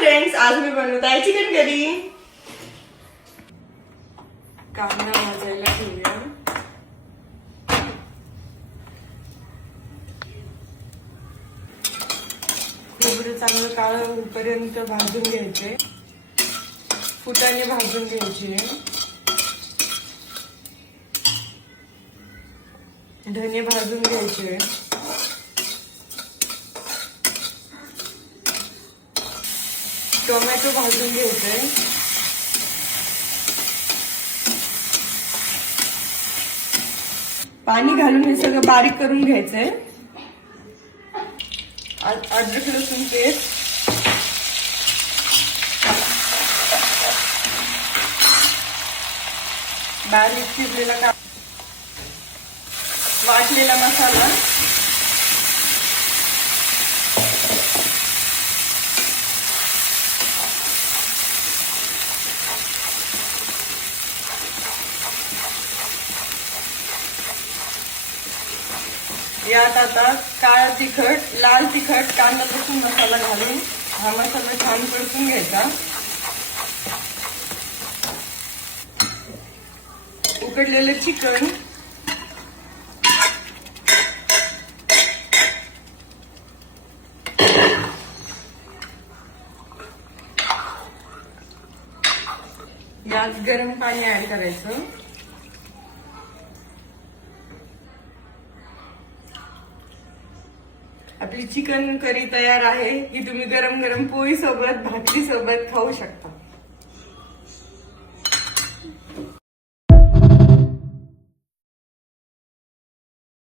Friends, आज मी बनवत आहे चिकन करी। कांदा भाजायला ठेवूया। खोबरं चांगलं काळं होईपर्यंत भाजून घ्यायचे, फुटाणे भाजून घ्यायचे, धने भाजून घ्यायचे, टोमॅटो भाजून घ्यायचे, पाणी घालून हे सगळं बारीक करून घ्यायचंय। अद्रक लसूण पेस्ट, बारीक चिरलेला वाटलेला मसाला, यात आता काळा तिखट, लाल तिखट, कांदा लसूण मसाला घालून हा मसाला छान परतून घ्यायचा। उकडलेलं चिकन, यात गरम पाणी ऍड करायचं। आपली चिकन करी तयार आहे। ही तुम्ही गरम गरम पोळी सोबत, भाकरी सोबत खाऊ शकता।